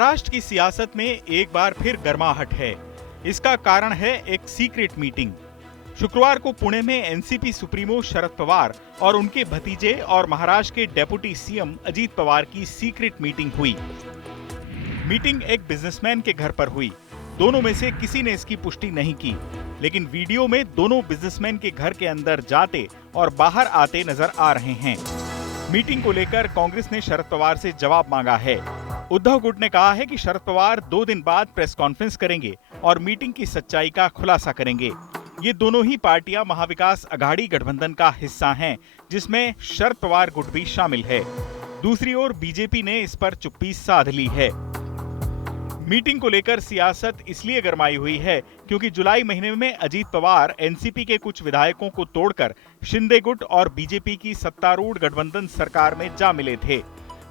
महाराष्ट्र की सियासत में एक बार फिर गर्माहट है। इसका कारण है एक सीक्रेट मीटिंग। शुक्रवार को पुणे में एनसीपी सुप्रीमो शरद पवार और उनके भतीजे और महाराष्ट्र के डेप्यूटी सीएम अजीत पवार की सीक्रेट मीटिंग हुई। मीटिंग एक बिजनेसमैन के घर पर हुई। दोनों में से किसी ने इसकी पुष्टि नहीं की, लेकिन वीडियो में दोनों बिजनेसमैन के घर के अंदर जाते और बाहर आते नजर आ रहे हैं। मीटिंग को लेकर कांग्रेस ने शरद पवार से जवाब मांगा है। उद्धव गुट ने कहा है कि शरद पवार 2 दिन बाद प्रेस कॉन्फ्रेंस करेंगे और मीटिंग की सच्चाई का खुलासा करेंगे। ये दोनों ही पार्टियां महाविकास अघाड़ी गठबंधन का हिस्सा हैं, जिसमें शरद पवार गुट भी शामिल है। दूसरी ओर बीजेपी ने इस पर चुप्पी साध ली है। मीटिंग को लेकर सियासत इसलिए गरमाई हुई है क्योंकि जुलाई महीने में अजीत पवार एनसीपी के कुछ विधायकों को तोड़कर शिंदे गुट और बीजेपी की सत्तारूढ़ गठबंधन सरकार में जा मिले थे।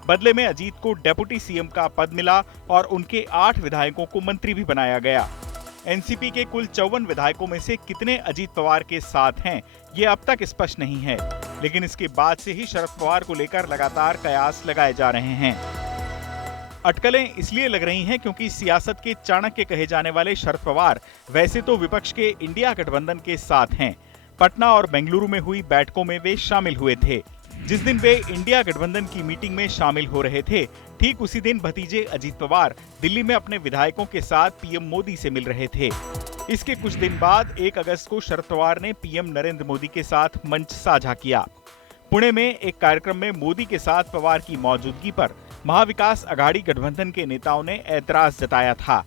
बदले में अजीत को डेप्यूटी सीएम का पद मिला और उनके 8 विधायकों को मंत्री भी बनाया गया। एनसीपी के कुल 54 विधायकों में से कितने अजीत पवार के साथ हैं, ये अब तक स्पष्ट नहीं है, लेकिन इसके बाद से ही शरद पवार को लेकर लगातार कयास लगाए जा रहे हैं। अटकलें इसलिए लग रही हैं क्योंकि सियासत के चाणक्य कहे जाने वाले शरद पवार वैसे तो विपक्ष के इंडिया गठबंधन के साथ हैं। पटना और बेंगलुरु में हुई बैठकों में वे शामिल हुए थे। जिस दिन वे इंडिया गठबंधन की मीटिंग में शामिल हो रहे थे, ठीक उसी दिन भतीजे अजीत पवार दिल्ली में अपने विधायकों के साथ पीएम मोदी से मिल रहे थे। इसके कुछ दिन बाद 1 अगस्त को शरद पवार ने पीएम नरेंद्र मोदी के साथ मंच साझा किया। पुणे में एक कार्यक्रम में मोदी के साथ पवार की मौजूदगी पर महाविकास अघाड़ी गठबंधन के नेताओं ने ऐतराज जताया था।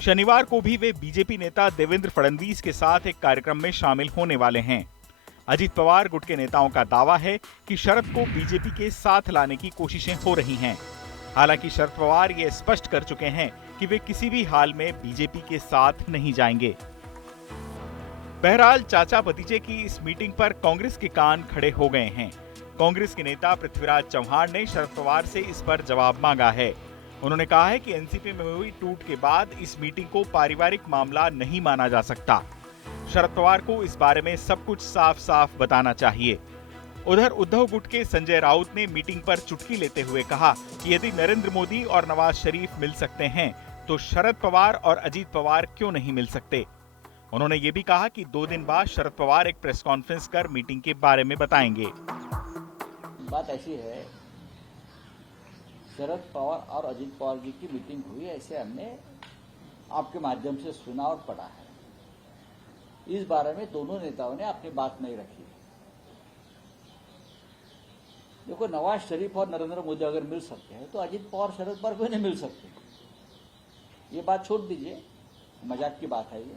शनिवार को भी वे बीजेपी नेता देवेंद्र फडणवीस के साथ एक कार्यक्रम में शामिल होने वाले हैं। अजीत पवार गुट के नेताओं का दावा है कि शरद को बीजेपी के साथ लाने की कोशिशें हो रही हैं। हालांकि शरद पवार ये स्पष्ट कर चुके हैं कि वे किसी भी हाल में बीजेपी के साथ नहीं जाएंगे। बहरहाल चाचा भतीजे की इस मीटिंग पर कांग्रेस के कान खड़े हो गए हैं। कांग्रेस के नेता पृथ्वीराज चव्हाण ने शरद पवार से इस पर जवाब मांगा है। उन्होंने कहा है कि एनसीपी में हुई टूट के बाद इस मीटिंग को पारिवारिक मामला नहीं माना जा सकता। शरद पवार को इस बारे में सब कुछ साफ साफ बताना चाहिए। उधर उद्धव गुट के संजय राउत ने मीटिंग पर चुटकी लेते हुए कहा कि यदि नरेंद्र मोदी और नवाज शरीफ मिल सकते हैं तो शरद पवार और अजीत पवार क्यों नहीं मिल सकते। उन्होंने ये भी कहा कि 2 दिन बाद शरद पवार एक प्रेस कॉन्फ्रेंस कर मीटिंग के बारे में बताएंगे। बात ऐसी है, शरद पवार और अजीत पवार जी की मीटिंग हुई, ऐसे हमने आपके माध्यम से सुना और पढ़ा है। इस बारे में दोनों नेताओं ने अपनी बात नहीं रखी। देखो, नवाज शरीफ और नरेंद्र मोदी अगर मिल सकते हैं तो अजीत पवार शरद पवार क्यों नहीं मिल सकते। ये बात छोड़ दीजिए, मजाक की बात है ये।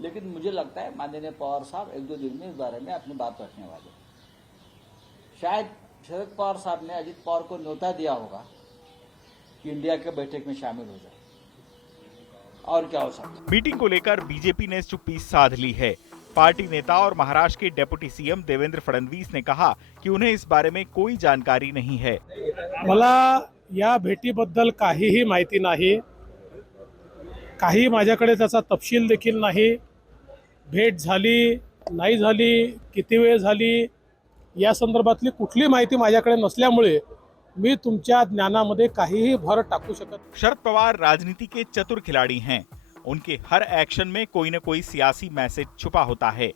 लेकिन मुझे लगता है माननीय पवार साहब 1-2 दिन में इस बारे में अपनी बात रखने वाले। शायद शरद पवार साहब ने अजीत पवार को न्योता दिया होगा कि इंडिया के बैठक में शामिल हो जाए, और क्या हो सकता। मीटिंग को लेकर बीजेपी ने चुप्पी साध ली है। पार्टी नेता और महाराष्ट्र के डेप्यूटी सीएम देवेंद्र फडणवीस ने कहा कि उन्हें इस बारे में कोई जानकारी नहीं है। मला या भेटीबद्दल काहीही माहिती नाही, काही माझ्याकडे त्याचा तपशील देखील नाही। भेट झाली नाही झाली, किती वेळ झाली, या संदर्भातली कुठली माहिती माझ्याकडे नसल्यामुळे मी तुमच्या ज्ञानामध्ये काहीही भर टाकू शकत। शरद पवार राजनीति के चतुर खिलाड़ी हैं। उनके हर एक्शन में कोई न कोई सियासी मैसेज छुपा होता है,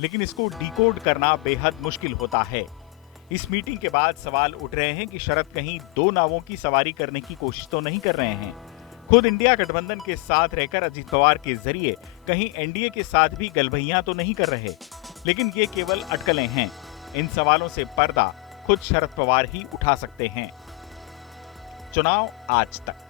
लेकिन इसको डिकोड करना बेहद मुश्किल होता है। इस मीटिंग के बाद सवाल उठ रहे हैं कि शरद कहीं 2 नावों की सवारी करने की कोशिश तो नहीं कर रहे हैं। खुद इंडिया गठबंधन के साथ रहकर अजीत पवार के जरिए कहीं एनडीए के साथ भी गलभैयां तो नहीं कर रहे। लेकिन ये केवल अटकलें हैं। इन सवालों से पर्दा खुद शरद पवार ही उठा सकते हैं। चुनाव आज तक।